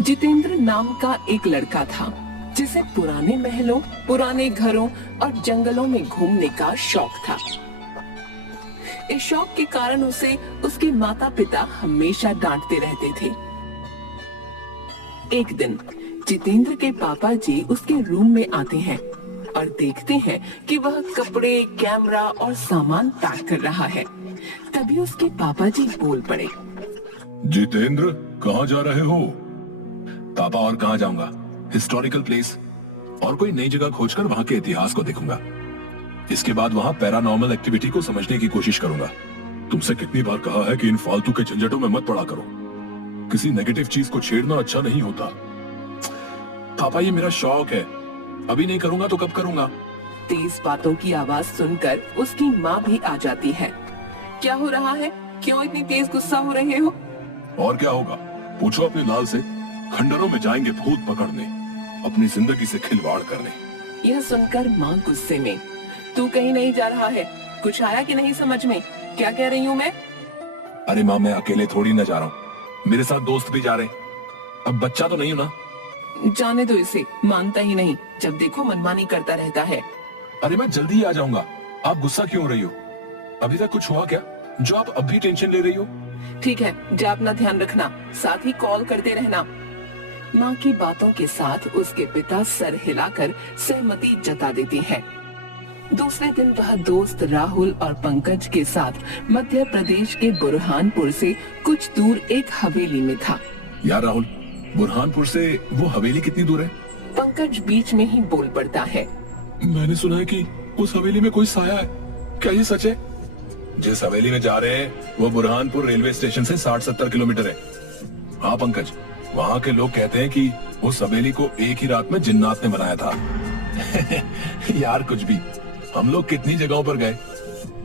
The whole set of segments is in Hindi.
जितेंद्र नाम का एक लड़का था जिसे पुराने महलों, पुराने घरों और जंगलों में घूमने का शौक था। इस शौक के कारण उसे उसके माता पिता हमेशा डांटते रहते थे। एक दिन जितेंद्र के पापा जी उसके रूम में आते हैं और देखते हैं कि वह कपड़े, कैमरा और सामान पैक कर रहा है। तभी उसके पापा जी बोल पड़े, जितेंद्र, कहाँ जा रहे हो? पापा, और कहाँ जाऊंगा, हिस्टोरिकल प्लेस और कोई नई जगह खोजकर वहाँ के इतिहास को देखूंगा। इसके बाद वहाँ पैरानॉर्मल एक्टिविटी को समझने की कोशिश करूंगा। तुमसे कितनी बार कहा है कि इन फालतू के झंझटों में मत पड़ा करो। किसी नेगेटिव चीज को छेड़ना अच्छा नहीं होता। पापा, ये मेरा शौक है, अभी नहीं करूंगा तो कब करूंगा? तेज बातों की आवाज सुनकर उसकी माँ भी आ जाती है। क्या हो रहा है? क्यों इतनी तेज गुस्सा हो रहे हो? और क्या होगा, पूछो अपने लाल से। खंडरों में जाएंगे भूत पकड़ने, अपनी जिंदगी से खिलवाड़ करने। यह सुनकर माँ गुस्से में, तू कहीं नहीं जा रहा है, कुछ आया कि नहीं समझ में? क्या कह रही हूँ मैं? अरे माँ, मैं अकेले थोड़ी ना जा रहा हूँ, मेरे साथ दोस्त भी जा रहे हैं। अब बच्चा तो नहीं हूँ ना। जाने दो इसे, मानता ही नहीं, जब देखो मनमानी करता रहता है। अरे मैं जल्दी ही आ जाऊंगा, आप गुस्सा क्यों हो रही हो? अभी तक कुछ हुआ क्या जो आप अब भी टेंशन ले रही हो? ठीक है, जा अपना ध्यान रखना, साथ ही कॉल करते रहना। माँ की बातों के साथ उसके पिता सर हिलाकर सहमति जता देते हैं। दूसरे दिन वह दोस्त राहुल और पंकज के साथ मध्य प्रदेश के बुरहानपुर से कुछ दूर एक हवेली में था। यार राहुल, बुरहानपुर से वो हवेली कितनी दूर है? पंकज बीच में ही बोल पड़ता है, मैंने सुना है कि उस हवेली में कोई साया है, क्या ये सच है? जिस हवेली में जा रहे हैं वो बुरहानपुर रेलवे स्टेशन से 60-70 किलोमीटर है। हाँ पंकज, वहाँ के लोग कहते हैं कि उस हवेली को एक ही रात में जिन्नात ने बनाया था। यार कुछ भी, हम लोग कितनी जगहों पर गए,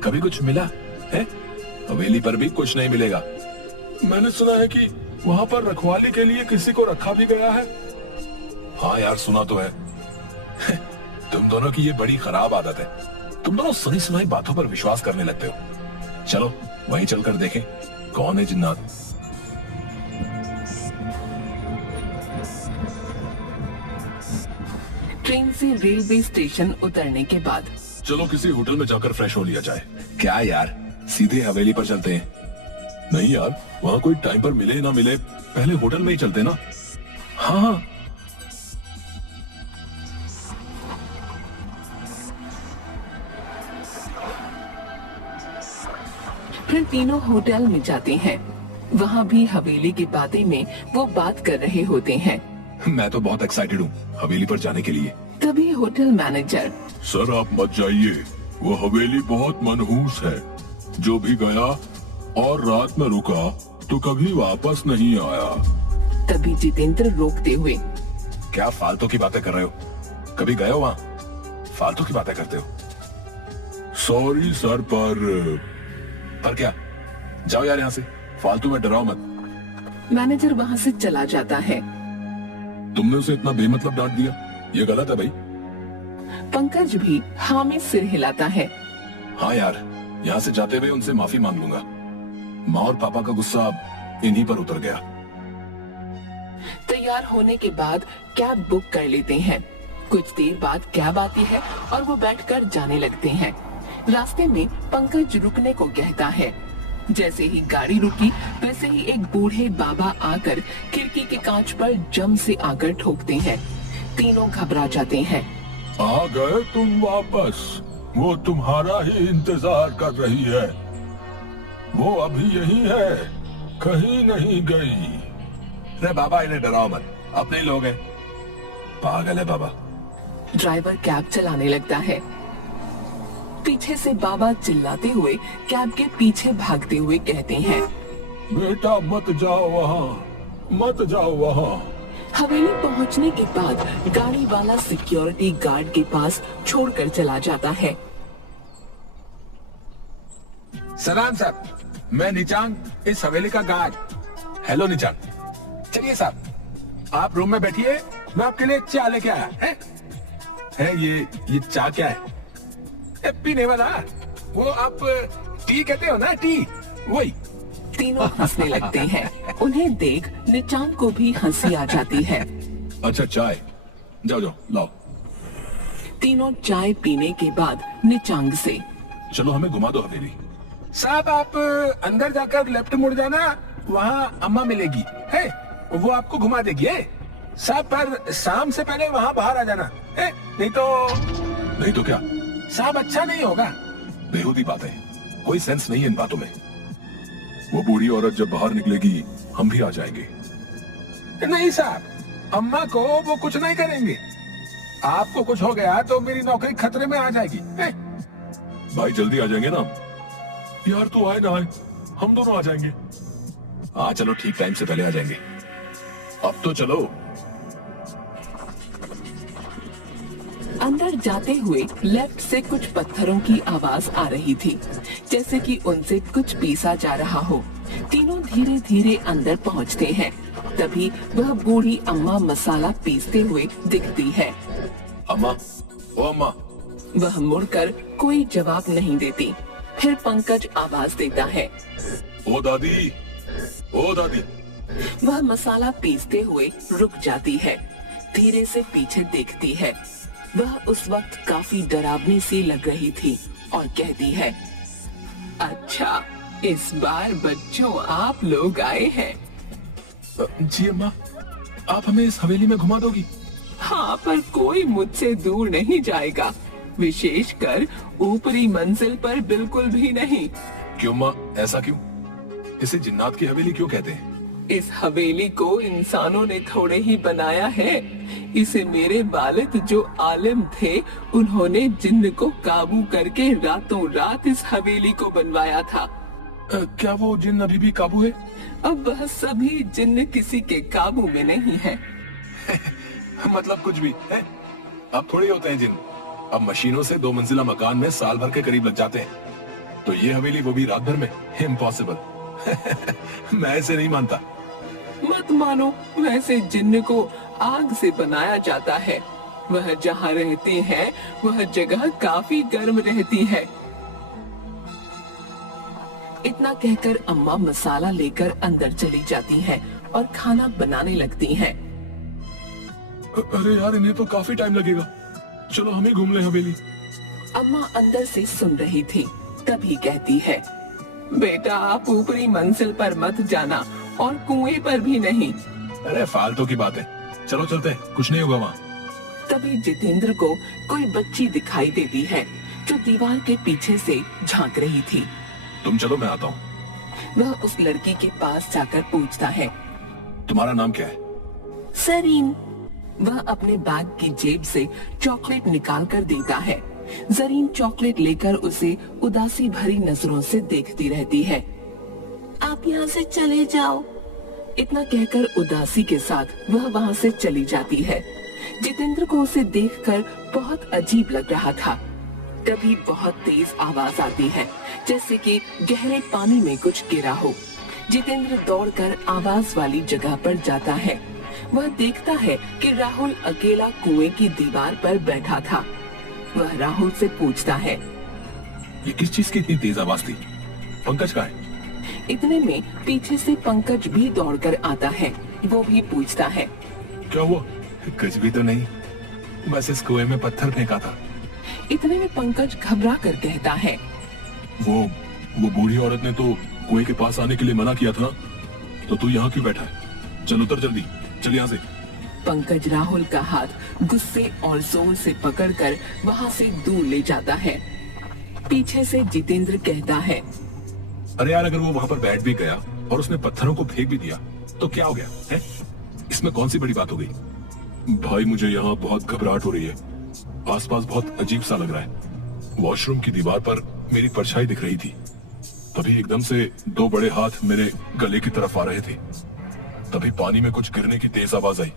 कभी कुछ मिला है? हवेली पर भी कुछ नहीं मिलेगा। मैंने सुना है कि वहाँ पर रखवाली के लिए किसी को रखा भी गया है। हाँ यार, सुना तो है। तुम दोनों की ये बड़ी खराब आदत है, तुम दोनों सुनी सुनाई बातों पर विश्वास करने लगते हो। चलो वहीं चलकर देखें कौन है जिन्नात। ट्रेन से रेलवे स्टेशन उतरने के बाद चलो किसी होटल में जाकर फ्रेश हो लिया जाए। क्या यार, सीधे हवेली पर चलते हैं? नहीं यार, वहाँ कोई टाइम पर मिले ना मिले, पहले होटल में ही चलते ना। हाँ। फिर तीनों होटल में जाते हैं। वहाँ भी हवेली के बारे में वो बात कर रहे होते हैं। मैं तो बहुत एक्साइटेड हूँ हवेली पर जाने के लिए। तभी होटल मैनेजर, सर आप मत जाइए, वो हवेली बहुत मनहूस है। जो भी गया और रात में रुका तो कभी वापस नहीं आया। तभी जितेंद्र रोकते हुए, क्या फालतू की बातें कर रहे हो? कभी गए हो वहाँ? फालतू की बातें करते हो। सॉरी सर, पर क्या? जाओ यार यहाँ से, फालतू में डराओ मत। मैनेजर वहाँ से चला जाता है। तुमने उसे इतना बेमतलब डांट दिया, ये गलत है भाई। पंकज भी हाँ में सिर हिलाता है। हाँ यार, यहाँ से जाते हुए उनसे माफी मांग लूंगा। माँ और पापा का गुस्सा अब इन्हीं पर उतर गया। तैयार होने के बाद कैब बुक कर लेते हैं। कुछ देर बाद कैब आती है और वो बैठकर जाने लगते हैं। रास्ते में पंकज रुकने को कहता है। जैसे ही गाड़ी रुकी वैसे ही एक बूढ़े बाबा आकर खिड़की के कांच पर जम से आकर ठोकते हैं। तीनों घबरा जाते हैं। आ गए तुम वापस, वो तुम्हारा ही इंतजार कर रही है। वो अभी यही है, कहीं नहीं गई। रे बाबा, इन्हें डराओ मत, अपने लोग हैं। पागल है बाबा। ड्राइवर कैब चलाने लगता है। पीछे से बाबा चिल्लाते हुए कैब के पीछे भागते हुए कहते हैं, बेटा मत जाओ वहाँ, मत जाओ वहाँ। हवेली पहुँचने के बाद गाड़ी वाला सिक्योरिटी गार्ड के पास छोड़कर चला जाता है। सलाम साहब, मैं निचांग, इस हवेली का गार्ड। हेलो निचांग। चलिए साहब, आप रूम में बैठिए, मैं आपके लिए चाय लेके आया है ये चाय क्या है? पीने वाला, वो आप टी कहते हो ना, टी, वही। तीनों हंसने लगते हैं। उन्हें देख निचांग को भी हंसी आ जाती है। अच्छा चाय, जाओ जाओ लाओ। तीनों चाय पीने के बाद निचांग से, चलो हमें घुमा दो हवेली। साहब आप अंदर जाकर लेफ्ट मुड़ जाना, वहाँ अम्मा मिलेगी है, वो आपको घुमा देगी है साहब, पर शाम से पहले वहाँ बाहर आ जाना है, नहीं तो क्या साहब अच्छा नहीं होगा। बेहूदी बात है, कोई सेंस नहीं है इन बातों में। वो बूढ़ी औरत जब बाहर निकलेगी हम भी आ जाएंगे। नहीं साहब, अम्मा को वो कुछ नहीं करेंगे, आपको कुछ हो गया तो मेरी नौकरी खतरे में आ जाएगी है? भाई जल्दी आ जाएंगे ना यार, तू आए ना आए हम दोनों आ जाएंगे। हाँ चलो ठीक, टाइम से पहले आ जाएंगे। अब तो चलो। अंदर जाते हुए लेफ्ट से कुछ पत्थरों की आवाज आ रही थी, जैसे कि उनसे कुछ पीसा जा रहा हो। तीनों धीरे धीरे अंदर पहुंचते हैं। तभी वह बूढ़ी अम्मा मसाला पीसते हुए दिखती है। अम्मा, ओ अम्मा। वह मुड़कर कोई जवाब नहीं देती। फिर पंकज आवाज देता है, ओ दादी, ओ दादी। वह मसाला पीसते हुए रुक जाती है, धीरे से पीछे देखती है। वह उस वक्त काफी डरावनी सी लग रही थी और कहती है, अच्छा इस बार बच्चों आप लोग आए हैं। जी अम्मा, आप हमें इस हवेली में घुमा दोगी? हाँ, पर कोई मुझसे दूर नहीं जाएगा, विशेषकर ऊपरी मंजिल पर बिल्कुल भी नहीं। क्यों माँ, ऐसा क्यों? इसे जिन्नात की हवेली क्यों कहते हैं? इस हवेली को इंसानों ने थोड़े ही बनाया है। इसे मेरे वालिद जो आलिम थे, उन्होंने जिन्न को काबू करके रातों रात इस हवेली को बनवाया था। क्या वो जिन्न अभी भी काबू है? अब वह सभी जिन्न किसी के काबू में नहीं है। मतलब कुछ भी है? अब थोड़ी होते हैं जिन्न, अब मशीनों से 2 मंजिला मकान में साल भर के करीब लग जाते हैं। तो ये हवेली वो भी रात भर में? इम्पॉसिबल। मैं इसे नहीं मानता। मत मानो, वैसे जिन्न को आग से बनाया जाता है। वह जहाँ रहते हैं वह जगह काफी गर्म रहती है। इतना कहकर अम्मा मसाला लेकर अंदर चली जाती हैं और खाना बनाने लगती हैं। अरे यार, इन्हें तो काफी टाइम लगेगा, चलो हमें घूम ले हवेली। अम्मा अंदर से सुन रही थी, तभी कहती है, बेटा आप ऊपरी मंजिल पर मत जाना और कुएं पर भी नहीं। अरे फालतू की बात है, चलो चलते हैं, कुछ नहीं होगा वहाँ। तभी जितेंद्र को कोई बच्ची दिखाई देती है जो दीवार के पीछे से झांक रही थी। तुम चलो, मैं आता हूँ। वह उस लड़की के पास जाकर पूछता है, तुम्हारा नाम क्या है? जरीन। वह अपने बैग की जेब से चॉकलेट निकाल कर देता है। जरीन चॉकलेट लेकर उसे उदासी भरी नजरों से देखती रहती है। आप यहाँ से चले जाओ। इतना कहकर उदासी के साथ वह वहाँ से चली जाती है। जितेंद्र को उसे देखकर बहुत अजीब लग रहा था। तभी बहुत तेज आवाज आती है, जैसे कि गहरे पानी में कुछ गिरा हो। जितेंद्र दौड़कर आवाज वाली जगह पर जाता है। वह देखता है कि राहुल अकेला कुएं की दीवार पर बैठा था। वह राहुल से पूछता है, ये किस चीज की इतनी तेज आवाज थी? पंकज कहाँ है? इतने में पीछे से पंकज भी दौड़कर आता है। वो भी पूछता है, क्या हुआ? कुछ भी तो नहीं, बस इस कुएं में पत्थर फेंका था। इतने में पंकज घबरा कर कहता है, वो बूढ़ी औरत ने तो कुएं के पास आने के लिए मना किया था ना, तो तू यहाँ क्यों बैठा है? चल उतर जल्दी, चल यहाँ से। पंकज राहुल का हाथ गुस्से और जोर से पकड़कर वहाँ से दूर ले जाता है। पीछे से जितेंद्र कहता है, अरे यार, अगर वो वहाँ पर बैठ भी गया और उसने पत्थरों को फेंक भी दिया तो क्या हो गया है? इसमें कौन सी बड़ी बात हो गई? भाई मुझे यहाँ बहुत घबराहट हो रही है, आसपास बहुत अजीब सा लग रहा है। वॉशरूम की दीवार पर मेरी परछाई दिख रही थी। तभी एकदम से 2 बड़े हाथ मेरे गले की तरफ आ रहे थे। तभी पानी में कुछ गिरने की तेज आवाज आई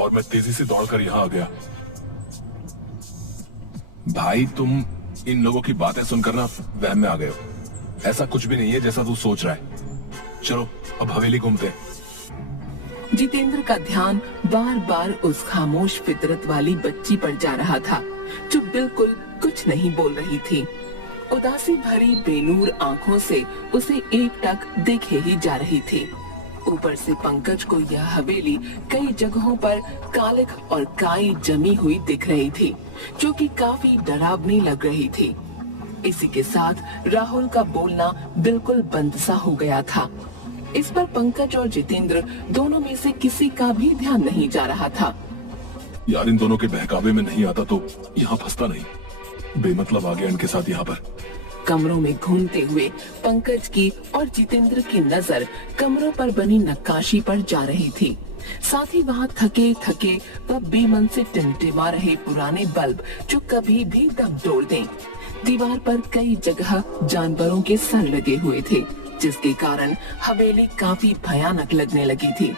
और मैं तेजी से दौड़कर यहाँ आ गया। भाई तुम इन लोगों की बातें सुनकर ना वहम में आ गए हो। ऐसा कुछ भी नहीं है जैसा तू सोच रहा है। चलो अब हवेली घूमते हैं। जितेंद्र का ध्यान बार बार उस खामोश फितरत वाली बच्ची पर जा रहा था जो बिल्कुल कुछ नहीं बोल रही थी। उदासी भरी बेनूर आंखों से उसे एकटक देखे ही जा रही थी। ऊपर से पंकज को यह हवेली कई जगहों पर कालिख और काई जमी हुई दिख रही थी, जो कि काफी डरावनी लग रही थी। इसी के साथ राहुल का बोलना बिल्कुल बंद सा हो गया था। इस पर पंकज और जितेंद्र दोनों में से किसी का भी ध्यान नहीं जा रहा था। यार इन दोनों के बहकावे में नहीं आता तो यहाँ फंसता नहीं, बेमतलब आ गया इनके साथ यहाँ पर। कमरों में घूमते हुए पंकज की और जितेंद्र की नजर कमरों पर बनी नक्काशी पर जा रही थी। साथ ही वहाँ थके थके व बेमन से टिमटिमा रहे पुराने बल्ब जो कभी भी दब तोड़ दें। दीवार पर कई जगह जानवरों के सर लगे हुए थे, जिसके कारण हवेली काफी भयानक लगने लगी थी।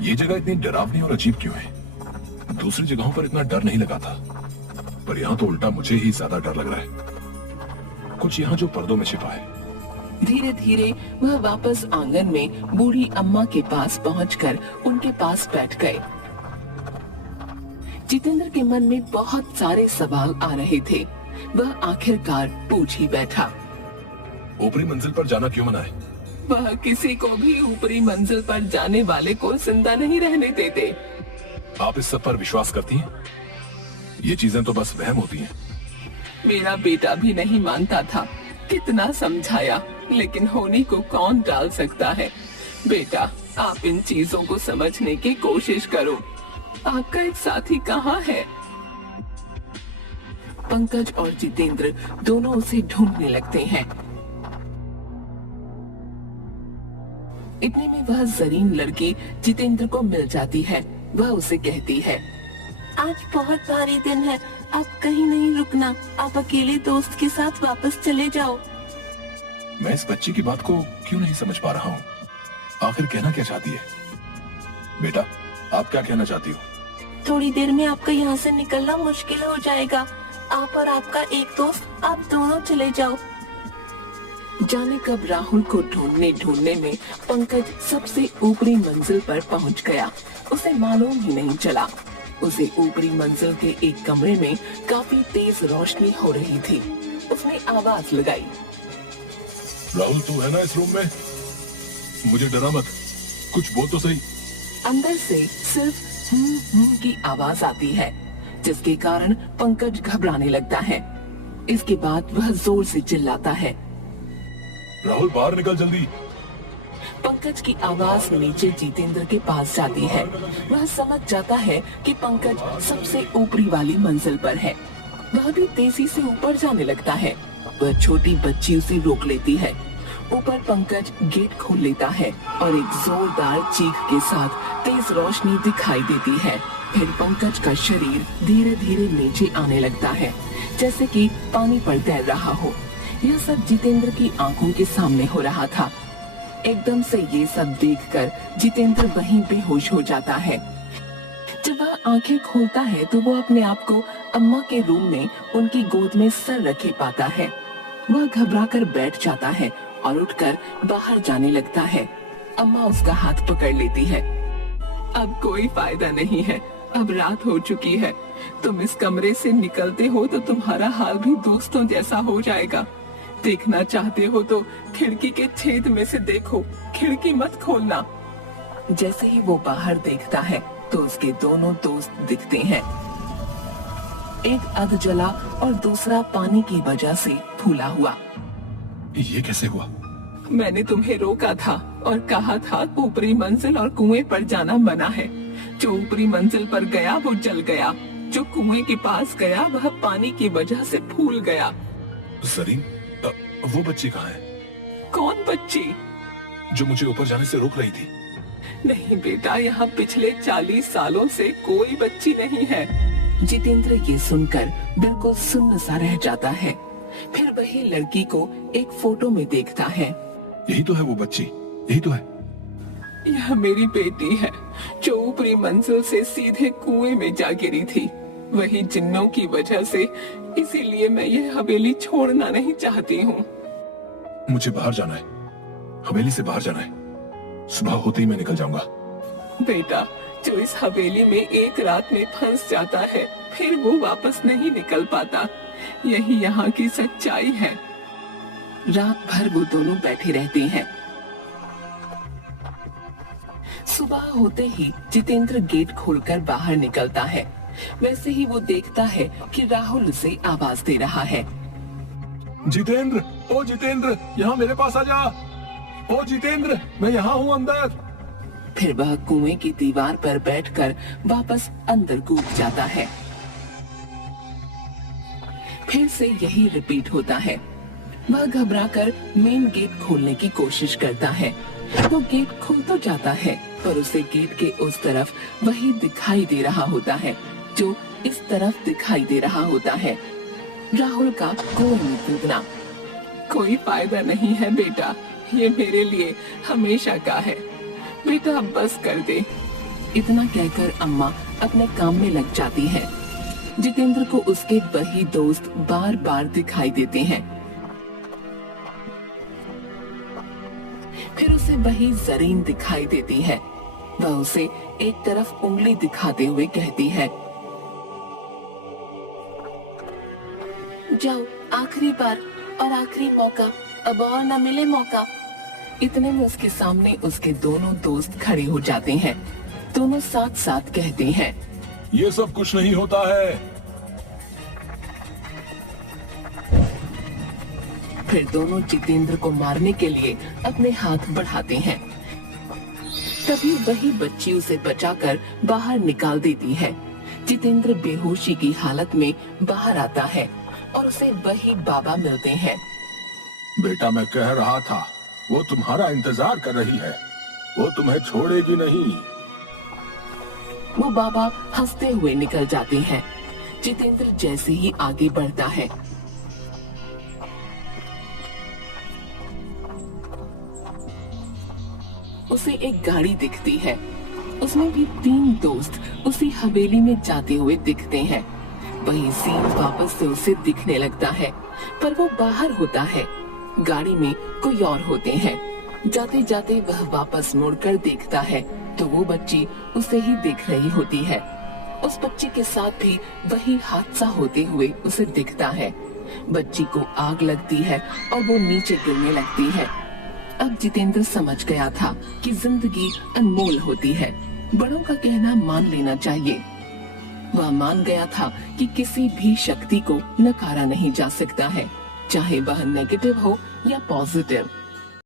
ये जगह इतनी डरावनी और अजीब क्यों है? दूसरी जगहों पर इतना डर नहीं लगा था, पर यहाँ तो उल्टा मुझे ही ज्यादा डर लग रहा है। कुछ यहाँ जो पर्दों में छिपा है। धीरे धीरे वह वापस आंगन में बूढ़ी अम्मा के पास पहुंचकर उनके पास बैठ गए। जितेंद्र के मन में बहुत सारे सवाल आ रहे थे। वह आखिरकार पूछ ही बैठा, ऊपरी मंजिल पर जाना क्यों मना है? वह किसी को भी ऊपरी मंजिल पर जाने वाले को जिंदा नहीं रहने देते। आप इस सब पर विश्वास करती हैं? ये चीजें तो बस वहम होती हैं। मेरा बेटा भी नहीं मानता था, कितना समझाया, लेकिन होने को कौन टाल सकता है। बेटा, आप इन चीजों को समझने की कोशिश करो। आपका एक साथी कहाँ है? पंकज और जितेंद्र दोनों उसे ढूंढने लगते हैं। इतने में वह जरीन लड़की जितेंद्र को मिल जाती है। वह उसे कहती है, आज बहुत भारी दिन है, आप कहीं नहीं रुकना। आप अकेले दोस्त के साथ वापस चले जाओ। मैं इस बच्ची की बात को क्यों नहीं समझ पा रहा हूँ? आखिर कहना क्या चाहती है? बेटा, आप क्या कहना चाहती हो? थोड़ी देर में आपका यहाँ से निकलना मुश्किल हो जाएगा। आप और आपका एक दोस्त, आप दोनों चले जाओ। जाने कब राहुल को ढूंढने में पंकज सबसे ऊपरी मंजिल पर पहुंच गया। उसे मालूम ही नहीं चला। उसे ऊपरी मंजिल के एक कमरे में काफी तेज रोशनी हो रही थी। उसने आवाज लगाई, राहुल तू है ना इस रूम में? मुझे डरा मत, कुछ बोल तो सही। अंदर से सिर्फ की आवाज आती है, जिसके कारण पंकज घबराने लगता है। इसके बाद वह जोर से चिल्लाता है, राहुल बाहर निकल जल्दी। पंकज की आवाज नीचे जितेंद्र के पास जाती है। वह समझ जाता है कि पंकज सबसे ऊपरी वाली मंजिल पर है। वह भी तेजी से ऊपर जाने लगता है। वह छोटी बच्ची उसे रोक लेती है। ऊपर पंकज गेट खोल लेता है और एक जोरदार चीख के साथ तेज रोशनी दिखाई देती है। फिर पंकज का शरीर धीरे धीरे नीचे आने लगता है, जैसे कि पानी पर तैर रहा हो। यह सब जितेंद्र की आंखों के सामने हो रहा था। एकदम से ये सब देखकर जितेंद्र वहीं बेहोश हो जाता है। जब वह आंखें खोलता है तो वो अपने आप को अम्मा के रूम में उनकी गोद में सर रखे पाता है। वह घबराकर बैठ जाता है और उठकर बाहर जाने लगता है। अम्मा उसका हाथ पकड़ लेती है। अब कोई फायदा नहीं है, अब रात हो चुकी है। तुम इस कमरे से निकलते हो तो तुम्हारा हाल भी दोस्तों जैसा हो जाएगा। देखना चाहते हो तो खिड़की के छेद में से देखो, खिड़की मत खोलना। जैसे ही वो बाहर देखता है तो उसके दोनों दोस्त दिखते हैं। एक अध जला और दूसरा पानी की वजह से फूला हुआ। ये कैसे हुआ? मैंने तुम्हें रोका था और कहा था ऊपरी मंजिल और कुएं पर जाना मना है। जो ऊपरी मंजिल पर गया वो जल गया, जो कुएं के पास गया वह पानी की वजह से फूल गया। सरीन, वो बच्ची कहाँ है? कौन बच्ची? जो मुझे ऊपर जाने से रोक रही थी। नहीं बेटा, यहाँ पिछले 40 सालों से कोई बच्ची नहीं है। जितेंद्र ये सुनकर बिल्कुल सुन्न सा रह जाता है। फिर वही लड़की को एक फोटो में देखता है। यही तो है वो बच्ची, यही तो है। यह मेरी बेटी है जो ऊपरी मंजिल से सीधे कुएं में जा गिरी थी। वही जिन्नों की वजह से, इसीलिए मैं यह हवेली छोड़ना नहीं चाहती हूँ। मुझे बाहर जाना है, हवेली से बाहर जाना है। सुबह होते ही मैं निकल जाऊंगा। बेटा, जो इस हवेली में एक रात में फंस जाता है फिर वो वापस नहीं निकल पाता। यही यहाँ की सच्चाई है। रात भर वो दोनों बैठे रहते हैं। सुबह होते ही जितेंद्र गेट खोलकर बाहर निकलता है। वैसे ही वो देखता है कि राहुल उसे आवाज दे रहा है। जितेंद्र, ओ जितेंद्र, यहाँ मेरे पास आ जा। ओ जितेंद्र, मैं यहाँ हूँ अंदर। फिर वह कुएं की दीवार पर बैठकर वापस अंदर कूद जाता है। फिर से यही रिपीट होता है। वह घबराकर मेन गेट खोलने की कोशिश करता है। वो गेट खुल तो जाता है, पर उसे गेट के उस तरफ वही दिखाई दे रहा होता है जो इस तरफ दिखाई दे रहा होता है। राहुल का कुएं में कूदना। कोई फायदा नहीं है बेटा, ये मेरे लिए हमेशा का है। बेटा अब बस कर दे। इतना कहकर अम्मा अपने काम में लग जाती है। जितेंद्र को उसके वही दोस्त बार बार दिखाई देते हैं। फिर उसे वही जरीन दिखाई देती है। वह उसे एक तरफ उंगली दिखाते हुए कहती है, जाओ, आखिरी बार और आखिरी मौका, अब और न मिले मौका। इतने में उसके सामने उसके दोनों दोस्त खड़े हो जाते हैं। दोनों साथ साथ कहते हैं, ये सब कुछ नहीं होता है। फिर दोनों जितेंद्र को मारने के लिए अपने हाथ बढ़ाते हैं। तभी वही बच्ची उसे बचाकर बाहर निकाल देती है। जितेंद्र बेहोशी की हालत में बाहर आता है और उसे वही बाबा मिलते हैं। बेटा, मैं कह रहा था, वो तुम्हारा इंतजार कर रही है, वो तुम्हें छोड़ेगी नहीं। वो बाबा हंसते हुए निकल जाते हैं। जितेंद्र जैसे ही आगे बढ़ता है, उसे एक गाड़ी दिखती है। उसमें भी 3 दोस्त उसी हवेली में जाते हुए दिखते हैं। वही सीन वापस से उसे दिखने लगता है, पर वो बाहर होता है। गाड़ी में कोई और होते हैं। जाते जाते वह वापस मुड़कर देखता है तो वो बच्ची उसे ही देख रही होती है। उस बच्ची के साथ भी वही हादसा होते हुए उसे दिखता है। बच्ची को आग लगती है और वो नीचे गिरने लगती है। अब जितेंद्र समझ गया था कि जिंदगी अनमोल होती है, बड़ों का कहना मान लेना चाहिए। वह मान गया था कि किसी भी शक्ति को नकारा नहीं जा सकता है, चाहे वह नेगेटिव हो या पॉजिटिव।